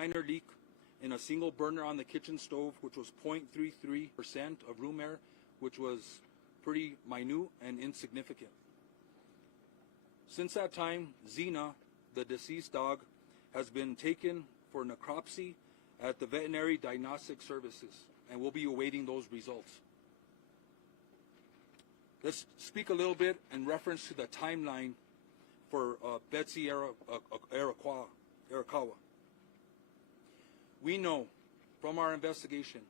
minor leak in a single burner on the kitchen stove, which was 0.33% of room air, which was pretty minute and insignificant. Since that time, Xena, the deceased dog, has been taken for necropsy at the Veterinary Diagnostic Services, and we'll be awaiting those results. Let's speak a little bit in reference to the timeline for Betsy Arakawa. We know from our investigation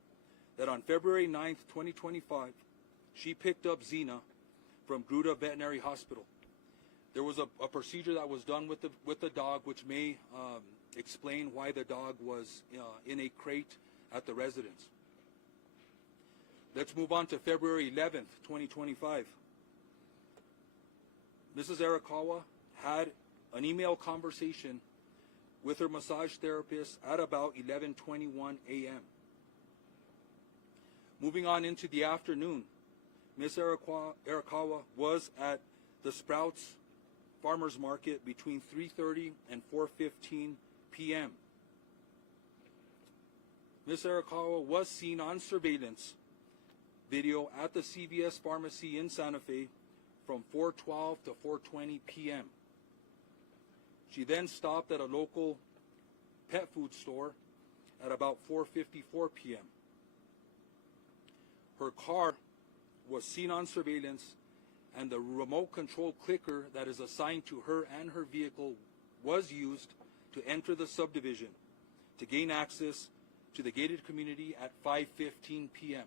that on February 9th, 2025, she picked up Xena from Gruta Veterinary Hospital. There was a procedure that was done with the dog, which may explain why the dog was in a crate at the residence. Let's move on to February 11th, 2025. Mrs. Arakawa had an email conversation with her massage therapist at about 11:21 a.m. Moving on into the afternoon, Ms. Arakawa was at the Sprouts Farmers Market between 3:30 and 4:15 p.m. Ms. Arakawa was seen on surveillance video at the CVS pharmacy in Santa Fe from 4:12 to 4:20 p.m. She then stopped at a local pet food store at about 4:54 p.m. Her car was seen on surveillance, and the remote control clicker that is assigned to her and her vehicle was used to enter the subdivision to gain access to the gated community at 5:15 p.m.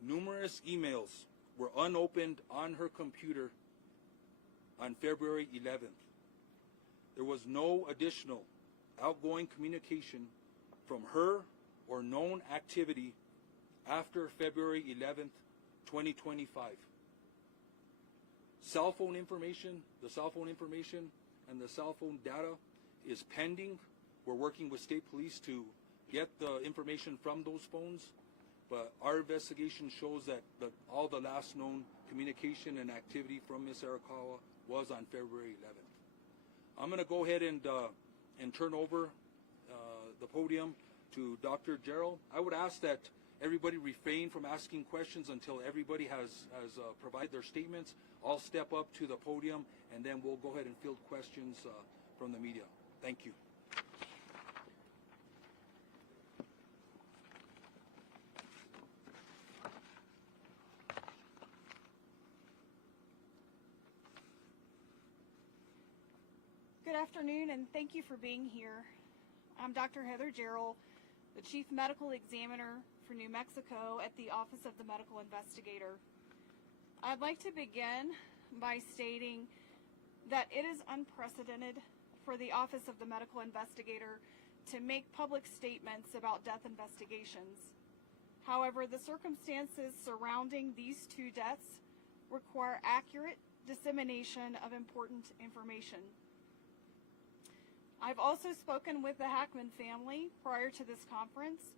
Numerous emails were unopened on her computer on February 11th. There was no additional outgoing communication from her or known activity after February 11th, 2025. Cell phone information, the cell phone information and the cell phone data is pending. We're working with state police to get the information from those phones, but our investigation shows that all the last known communication and activity from Ms. Arakawa was on February 11th. I'm going to go ahead and turn over the podium to Dr. Gerald. I would ask that everybody refrain from asking questions until everybody has provided their statements. I'll step up to the podium, and then we'll go ahead and field questions from the media. Thank you. Good afternoon, and thank you for being here. I'm Dr. Heather Gerald, the Chief Medical Examiner for New Mexico at the Office of the Medical Investigator. I'd like to begin by stating that it is unprecedented for the Office of the Medical Investigator to make public statements about death investigations. However, the circumstances surrounding these two deaths require accurate dissemination of important information. I've also spoken with the Hackman family prior to this conference,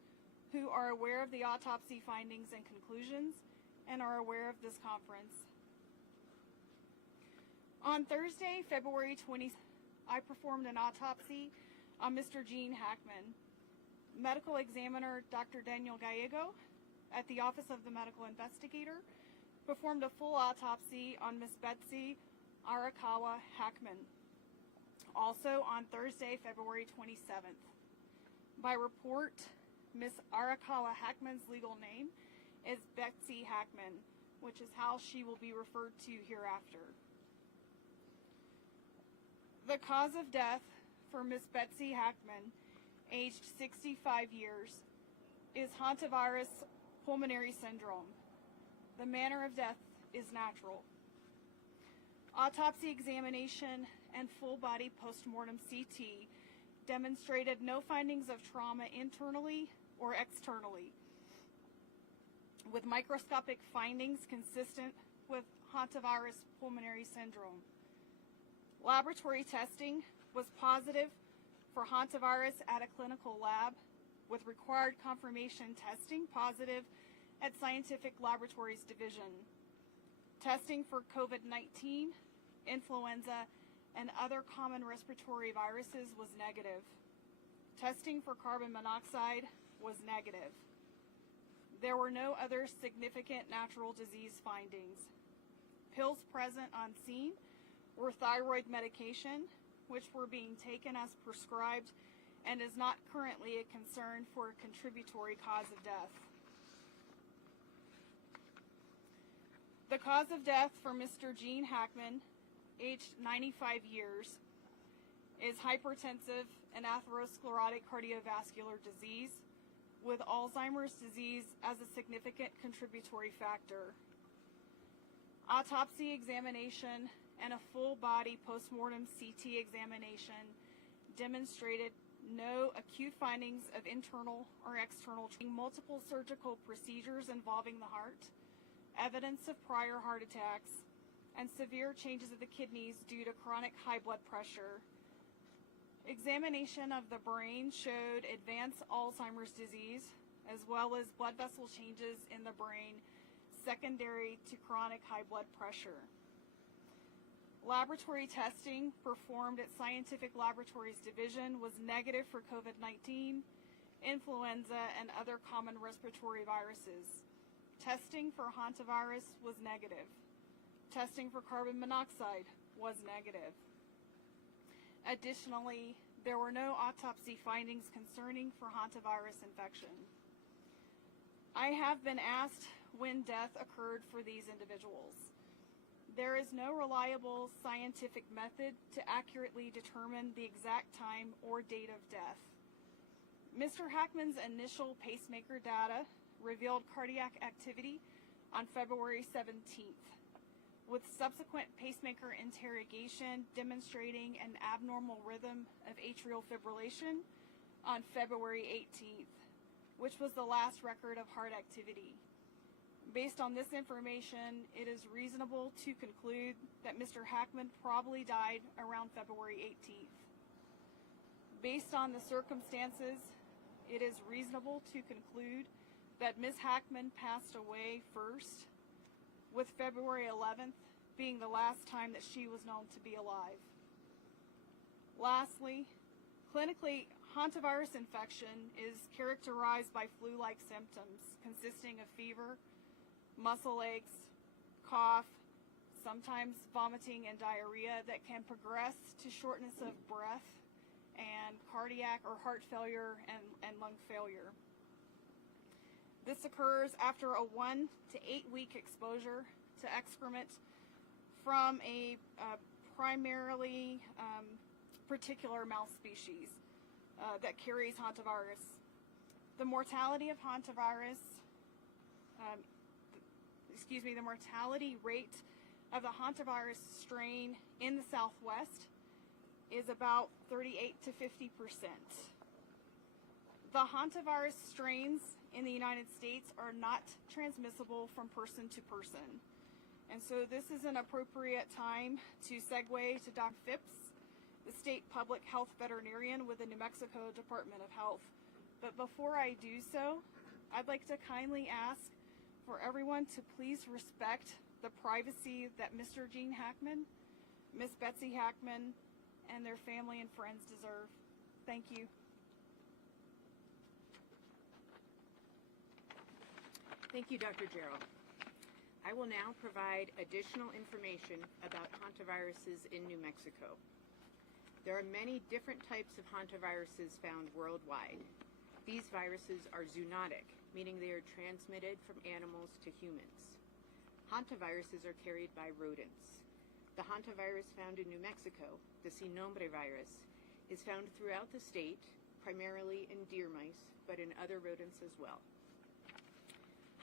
who are aware of the autopsy findings and conclusions and are aware of this conference. On Thursday, February 20th, I performed an autopsy on Mr. Gene Hackman. Medical examiner Dr. Daniel Gallego at the Office of the Medical Investigator performed a full autopsy on Miss Betsy Arakawa Hackman, also on Thursday, February 27th. By report, Miss Arakawa Hackman's legal name is Betsy Hackman, which is how she will be referred to hereafter. The cause of death for Miss Betsy Hackman, aged 65 years, is Hantavirus pulmonary syndrome. The manner of death is natural. Autopsy examination and full body postmortem CT demonstrated no findings of trauma internally or externally, with microscopic findings consistent with Hantavirus pulmonary syndrome. Laboratory testing was positive for Hantavirus at a clinical lab, with required confirmation testing positive at Scientific Laboratories Division. Testing for COVID-19, influenza, and other common respiratory viruses was negative. Testing for carbon monoxide was negative. There were no other significant natural disease findings. Pills present on scene were thyroid medication, which were being taken as prescribed and is not currently a concern for a contributory cause of death. The cause of death for Mr. Gene Hackman, aged 95 years, is hypertensive and atherosclerotic cardiovascular disease, with Alzheimer's disease as a significant contributory factor. Autopsy examination and a full-body postmortem CT examination demonstrated no acute findings of internal or external multiple surgical procedures involving the heart, evidence of prior heart attacks, and severe changes of the kidneys due to chronic high blood pressure. Examination of the brain showed advanced Alzheimer's disease, as well as blood vessel changes in the brain secondary to chronic high blood pressure. Laboratory testing performed at Scientific Laboratories Division was negative for COVID-19, influenza, and other common respiratory viruses. Testing for Hantavirus was negative. Testing for carbon monoxide was negative. Additionally, there were no autopsy findings concerning for hantavirus infection. I have been asked when death occurred for these individuals. There is no reliable scientific method to accurately determine the exact time or date of death. Mr. Hackman's initial pacemaker data revealed cardiac activity on February 17th. With subsequent pacemaker interrogation demonstrating an abnormal rhythm of atrial fibrillation on February 18th, which was the last record of heart activity. Based on this information, it is reasonable to conclude that Mr. Hackman probably died around February 18th. Based on the circumstances, it is reasonable to conclude that Ms. Hackman passed away first, with February 11th being the last time that she was known to be alive. Lastly, clinically, hantavirus infection is characterized by flu-like symptoms consisting of fever, muscle aches, cough, sometimes vomiting and diarrhea that can progress to shortness of breath and cardiac or heart failure and lung failure. This occurs after a 1 to 8 week exposure to excrement from a primarily particular mouse species that carries hantavirus. The mortality of hantavirus, the mortality rate of the hantavirus strain in the Southwest is about 38 to 50%. The hantavirus strains in the United States are not transmissible from person to person. And so this is an appropriate time to segue to Dr. Phipps, the state public health veterinarian with the New Mexico Department of Health. But before I do so, I'd like to kindly ask for everyone to please respect the privacy that Mr. Gene Hackman, Miss Betsy Hackman, and their family and friends deserve. Thank you. Thank you, Dr. Gerald. I will now provide additional information about hantaviruses in New Mexico. There are many different types of hantaviruses found worldwide. These viruses are zoonotic, meaning they are transmitted from animals to humans. Hantaviruses are carried by rodents. The hantavirus found in New Mexico, the sin nombre virus, is found throughout the state, primarily in deer mice, but in other rodents as well.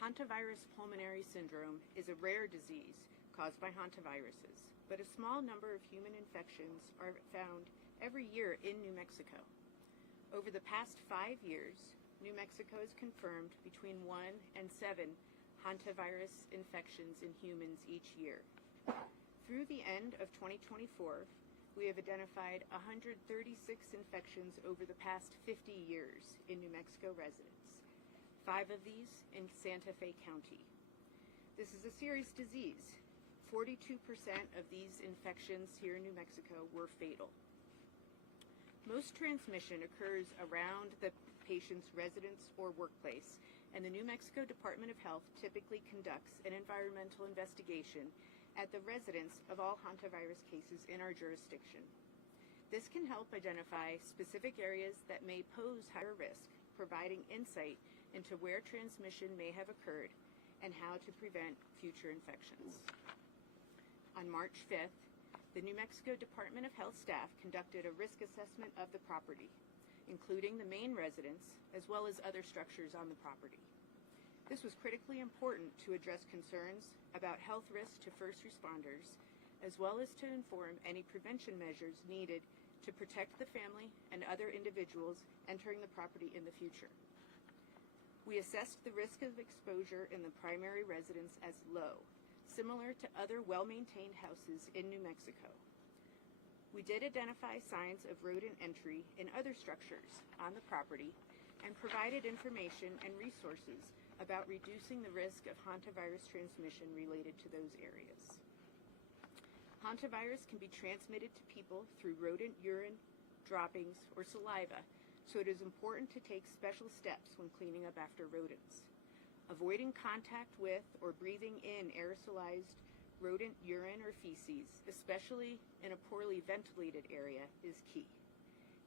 Hantavirus pulmonary syndrome is a rare disease caused by hantaviruses, but a small number of human infections are found every year in New Mexico. Over the past 5 years, New Mexico has confirmed between 1 and 7 hantavirus infections in humans each year. Through the end of 2024, we have identified 136 infections over the past 50 years in New Mexico residents. 5 of these in Santa Fe County. This is a serious disease. 42% of these infections here in New Mexico were fatal. Most transmission occurs around the patient's residence or workplace, and the New Mexico Department of Health typically conducts an environmental investigation at the residence of all hantavirus cases in our jurisdiction. This can help identify specific areas that may pose higher risk, providing insight into where transmission may have occurred and how to prevent future infections. On March 5th, the New Mexico Department of Health staff conducted a risk assessment of the property, including the main residence, as well as other structures on the property. This was critically important to address concerns about health risks to first responders, as well as to inform any prevention measures needed to protect the family and other individuals entering the property in the future. We assessed the risk of exposure in the primary residence as low, similar to other well-maintained houses in New Mexico. We did identify signs of rodent entry in other structures on the property and provided information and resources about reducing the risk of hantavirus transmission related to those areas. Hantavirus can be transmitted to people through rodent urine, droppings, or saliva, so it is important to take special steps when cleaning up after rodents. Avoiding contact with or breathing in aerosolized rodent urine or feces, especially in a poorly ventilated area, is key.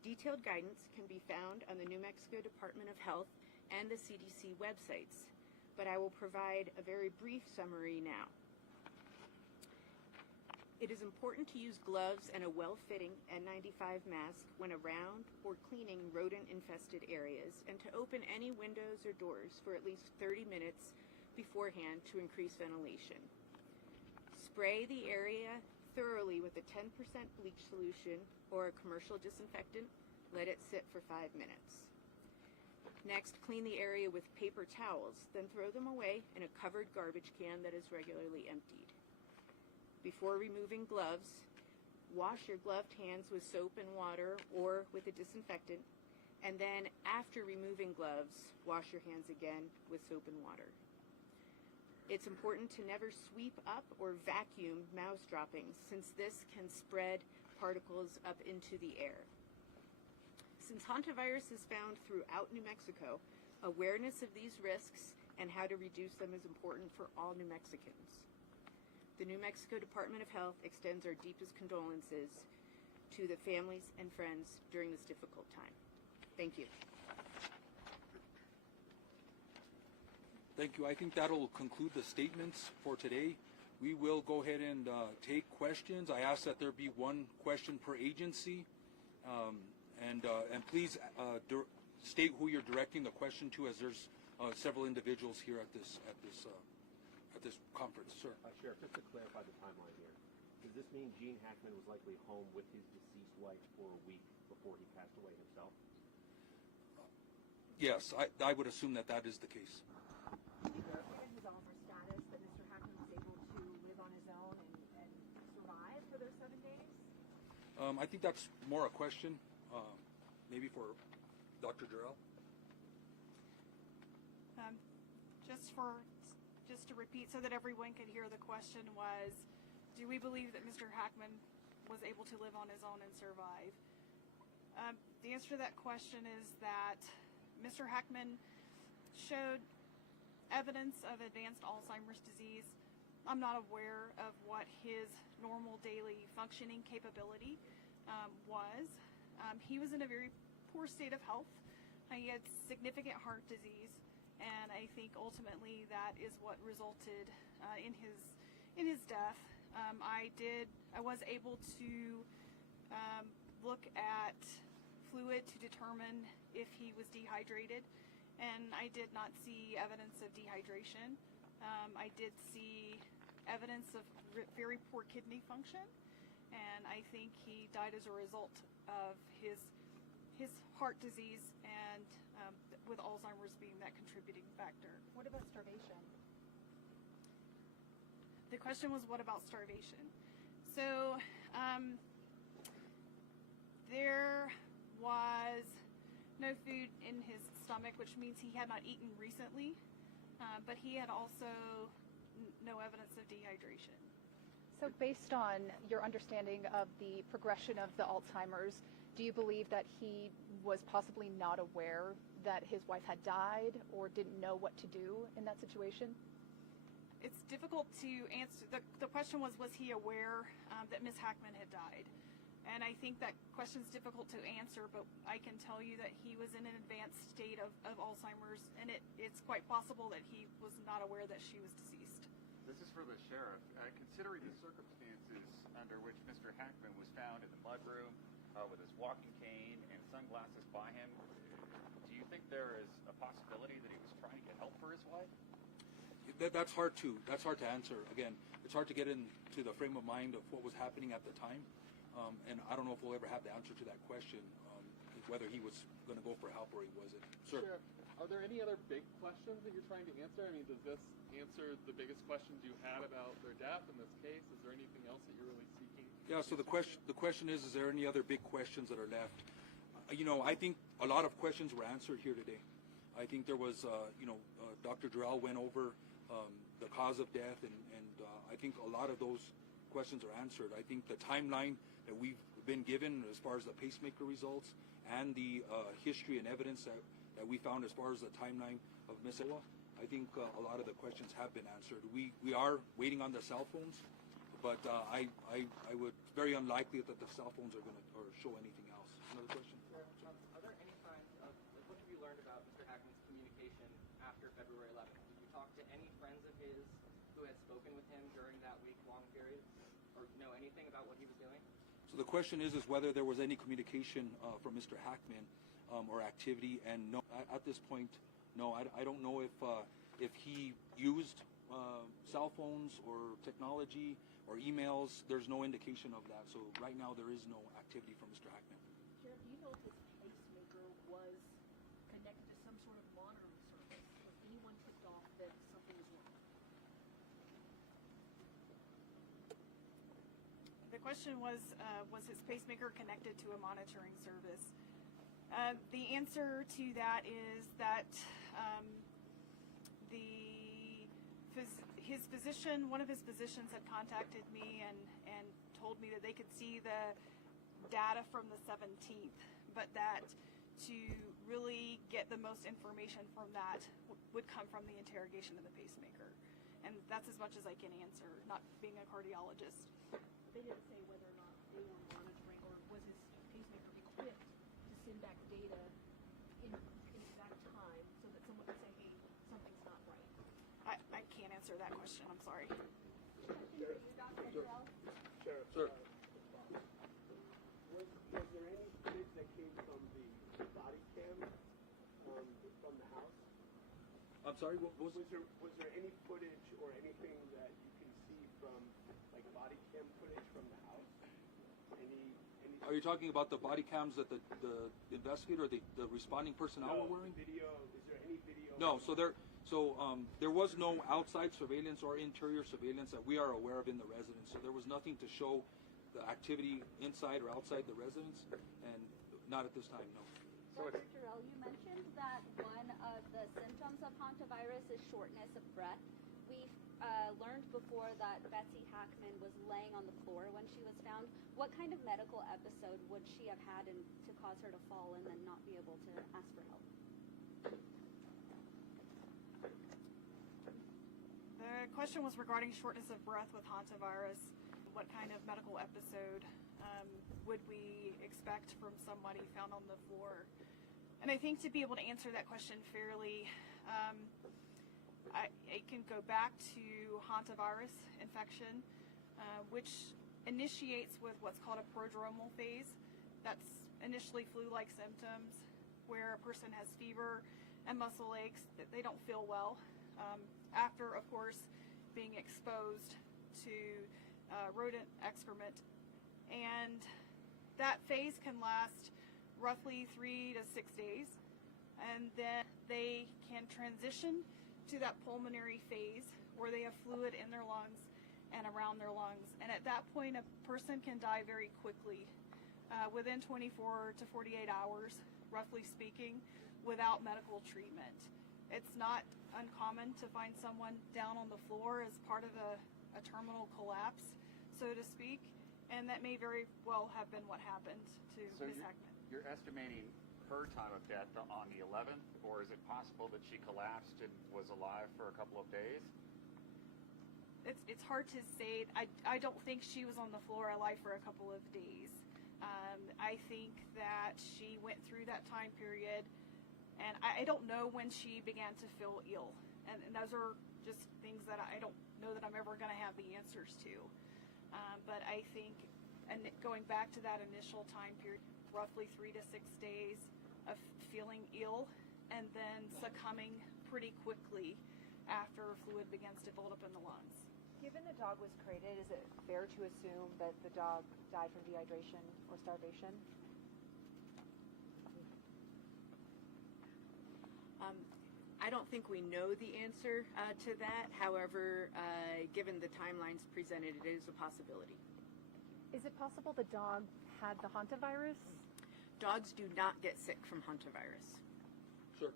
Detailed guidance can be found on the New Mexico Department of Health and the CDC websites, but I will provide a very brief summary now. It is important to use gloves and a well-fitting N95 mask when around or cleaning rodent-infested areas, and to open any windows or doors for at least 30 minutes beforehand to increase ventilation. Spray the area thoroughly with a 10% bleach solution or a commercial disinfectant. Let it sit for 5 minutes. Next, clean the area with paper towels, then throw them away in a covered garbage can that is regularly emptied. Before removing gloves, wash your gloved hands with soap and water or with a disinfectant, and then after removing gloves, wash your hands again with soap and water. It's important to never sweep up or vacuum mouse droppings, since this can spread particles up into the air. Since hantavirus is found throughout New Mexico, awareness of these risks and how to reduce them is important for all New Mexicans. The New Mexico Department of Health extends our deepest condolences to the families and friends during this difficult time. Thank you. Thank you. I think that'll conclude the statements for today. We will go ahead and take questions. I ask that there be one question per agency. And please state who you're directing the question to, as there's several individuals here at this conference. Sir. Sheriff, just to clarify the timeline here, does this mean Gene Hackman was likely home with his deceased wife for a week before he passed away himself? Yes, I would assume that is the case. Given his offer status, that Mr. Hackman was able to live on his own and survive for those 7 days? I think that's more a question, maybe for Dr. Jarrell. Just to repeat so that everyone could hear, the question was, do we believe that Mr. Hackman was able to live on his own and survive? The answer to that question is that Mr. Hackman showed evidence of advanced Alzheimer's disease. I'm not aware of what his normal daily functioning capability was. He was in a very poor state of health. He had significant heart disease, and I think ultimately that is what resulted in his death. I was able to look at fluid to determine if he was dehydrated, and I did not see evidence of dehydration. I did see evidence of very poor kidney function, and I think he died as a result of his heart disease and with Alzheimer's being that contributing factor. What about starvation? The question was, what about starvation? So there was no food in his stomach, which means he had not eaten recently, but he had also no evidence of dehydration. So based on your understanding of the progression of the Alzheimer's, do you believe that he was possibly not aware that his wife had died or didn't know what to do in that situation? It's difficult to answer. The question was he aware that Ms. Hackman had died? And I think that question's difficult to answer, but I can tell you that he was in an advanced state of Alzheimer's, and it's quite possible that he was not aware that she was deceased. This is for the sheriff. Considering the circumstances under which Mr. Hackman was found in the mudroom with his walking cane and sunglasses by him, do you think there is a possibility that he was trying to get help for his wife? That's hard to answer. Again, it's hard to get into the frame of mind of what was happening at the time. And I don't know if we'll ever have the answer to that question, whether he was going to go for help or he wasn't. Sir? Sheriff, are there any other big questions that you're trying to answer? I mean, does this answer the biggest questions you had about their death in this case? Is there anything else that you're really seeking? Yeah, so the question is there any other big questions that are left? I think a lot of questions were answered here today. I think there was, Dr. Durrell went over the cause of death, and I think a lot of those questions are answered. I think the timeline that we've been given as far as the pacemaker results and the history and evidence that we found as far as the timeline of Miss Owa, I think a lot of the questions have been answered. We are waiting on the cell phones, but I would very unlikely that the cell phones are going to show anything else. Another question? Are there any signs of, what have you learned about Mr. Hackman's communication after February 11th? Did you talk to any friends of his who had spoken with him during that week-long period, or know anything about what he was doing? So the question is whether there was any communication from Mr. Hackman or activity, and no, at this point, no. I don't know if he used cell phones or technology or emails. There's no indication of that. So right now there is no activity from Mr. Hackman. Sheriff, do you know if his pacemaker was connected to some sort of monitoring service? Was anyone tipped off that something was wrong? The question was his pacemaker connected to a monitoring service? The answer to that is that his physician, one of his physicians, had contacted me and told me that they could see the data from the 17th, but that to really get the most information from that would come from the interrogation of the pacemaker. And that's as much as I can answer, not being a cardiologist. They didn't say whether or not they were monitoring, or was his pacemaker equipped to send back data in exact time so that someone could say, hey, something's not right? I can't answer that question, I'm sorry. Sir. Was there any footage that came from the body cam from the house? I'm sorry, what was it? Was there any footage or anything that you can see from, like, body cam footage from the house? Are you talking about the body cams that the investigator, the responding personnel were wearing? Video. Is there any video? No. So there was no outside surveillance or interior surveillance that we are aware of in the residence. So there was nothing to show the activity inside or outside the residence, and not at this time, no. Dr. Jarrell, you mentioned that one of the symptoms of hantavirus is shortness of breath. We've learned before that Betsy Hackman was laying on the floor when she was found. What kind of medical episode would she have had to cause her to fall and then not be able to ask for help? The question was regarding shortness of breath with hantavirus. What kind of medical episode would we expect from somebody found on the floor? And I think to be able to answer that question fairly, I can go back to hantavirus infection, which initiates with what's called a prodromal phase. That's initially flu-like symptoms where a person has fever and muscle aches, that they don't feel well. After, of course, being exposed to rodent excrement. And that phase can last roughly 3 to 6 days. And then they can transition to that pulmonary phase where they have fluid in their lungs and around their lungs. And at that point, a person can die very quickly, within 24 to 48 hours, roughly speaking, without medical treatment. It's not uncommon to find someone down on the floor as part of a terminal collapse. so to speak, and that may very well have been what happened to So Ms. Hackman. you're estimating her time of death on the 11th, or is it possible that she collapsed and was alive for a couple of days? It's hard to say. I don't think she was on the floor alive for a couple of days. I think that she went through that time period, and I don't know when she began to feel ill. And those are just things that I don't know that I'm ever going to have the answers to. But I think, and going back to that initial time period, roughly 3 to 6 days of feeling ill and then succumbing pretty quickly after fluid begins to build up in the lungs. Given the dog was crated, is it fair to assume that the dog died from dehydration or starvation? I don't think we know the answer to that. However, given the timelines presented, it is a possibility. Is it possible the dog had the hantavirus? Dogs do not get sick from hantavirus. Sure.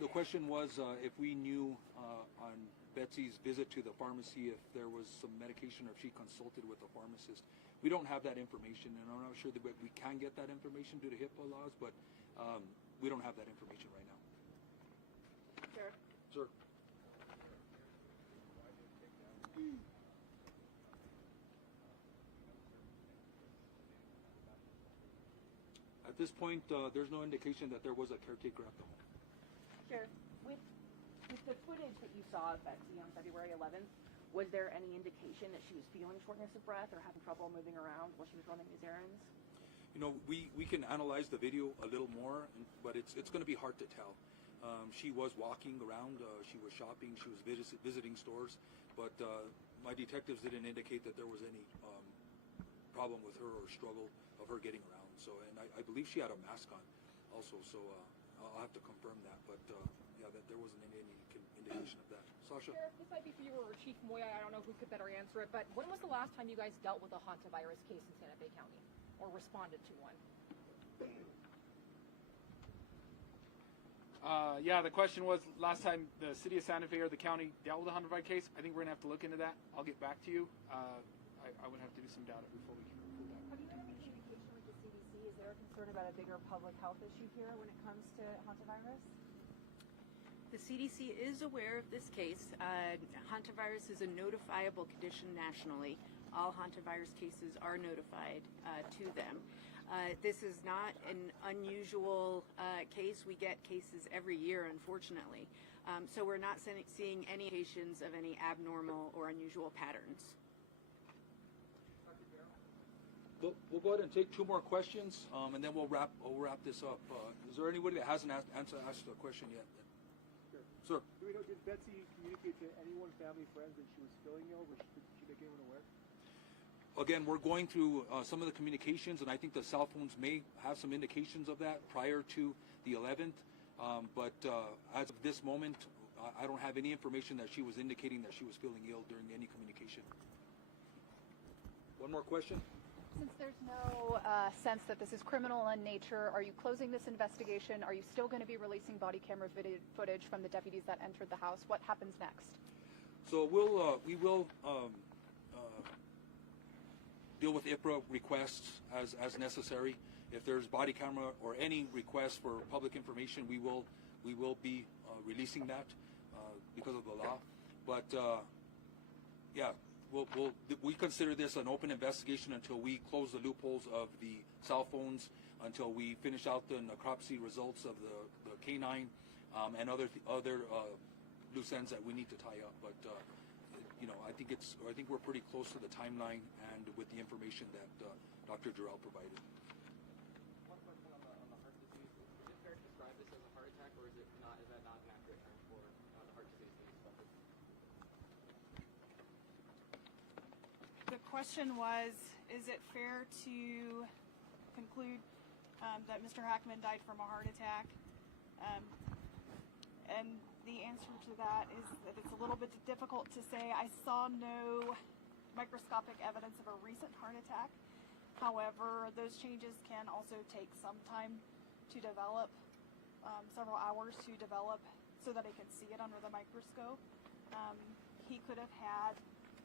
The question was if we knew on Betsy's visit to the pharmacy if there was some medication or if she consulted with a pharmacist. We don't have that information, and I'm not sure that we can get that information due to HIPAA laws, but we don't have that information right now. Sure. Sir. At this point, there's no indication that there was a caretaker at the home. Sure. With the footage that you saw of Betsy on February 11th, was there any indication that she was feeling shortness of breath or having trouble moving around while she was running these errands? You know, we can analyze the video a little more, but it's going to be hard to tell. She was walking around, she was shopping, she was visiting stores, but my detectives didn't indicate that there was any problem with her or struggle of her getting around. So, and I believe she had a mask on also, so I'll have to confirm that, but yeah, that there wasn't any indication of that. Sasha? Sheriff, this might be for you or Chief Moya. I don't know who could better answer it, but when was the last time you guys dealt with a hantavirus case in Santa Fe County or responded to one? Yeah, the question was last time the city of Santa Fe or the county dealt with a hantavirus case. I think we're going to have to look into that. I'll get back to you. I would have to do some data before we can pull that. Have you had any communication with the CDC? Is there a concern about a bigger public health issue here when it comes to hantavirus? The CDC is aware of this case. Hantavirus is a notifiable condition nationally. All hantavirus cases are notified to them. This is not an unusual case. We get cases every year, unfortunately. So we're not seeing any indications of any abnormal or unusual patterns. We'll go ahead and take 2 more questions, and then we'll wrap this up. Is there anybody that hasn't asked a question yet? Sure. Sir. Do we know, did Betsy communicate to anyone, family, friends, that she was feeling ill? Did she make anyone aware? Again, we're going through some of the communications, and I think the cell phones may have some indications of that prior to the 11th. But as of this moment, I don't have any information that she was indicating that she was feeling ill during any communication. One more question? Since there's no sense that this is criminal in nature, are you closing this investigation? Are you still going to be releasing body camera footage from the deputies that entered the house? What happens next? So we will deal with IPRA requests as necessary. If there's body camera or any request for public information, we will be releasing that because of the law. But yeah. We consider this an open investigation until we close the loopholes of the cell phones, until we finish out the necropsy results of the canine and other loose ends that we need to tie up. But you know, I think we're pretty close to the timeline and with the information that Dr. Jarrell provided. One question on the heart disease. Is it fair to describe this as a heart attack, or is it not? Is that not an accurate term for the heart disease that you suffered? The question was, is it fair to conclude that Mr. Hackman died from a heart attack? And the answer to that is that it's a little bit difficult to say. I saw no microscopic evidence of a recent heart attack. However, those changes can also take some time to develop, several hours to develop, so that I can see it under the microscope. He could have had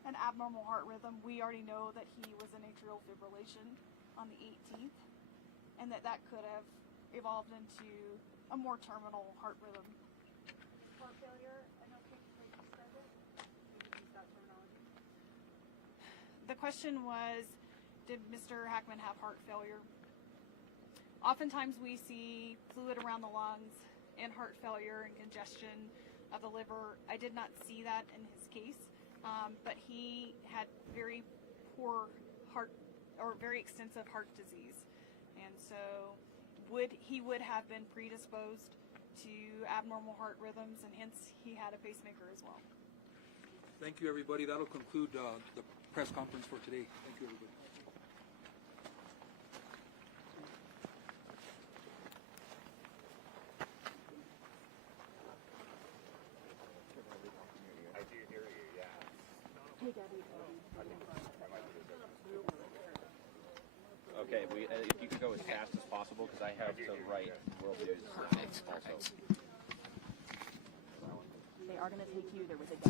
an abnormal heart rhythm. We already know that he was in atrial fibrillation on the 18th, and that could have evolved into a more terminal heart rhythm. Heart failure, an okay way to describe it? Maybe use that terminology. The question was, did Mr. Hackman have heart failure? Oftentimes we see fluid around the lungs and heart failure and congestion of the liver. I did not see that in his case, but he had very poor heart, or very extensive heart disease. And so he would have been predisposed to abnormal heart rhythms, and hence he had a pacemaker as well. Thank you, everybody. That'll conclude the press conference for today. Thank you, everybody. I do hear you, yeah. Hey, Gabby. Okay, if you could go as fast as possible, because I have to write World News also. They are going to take you. There was a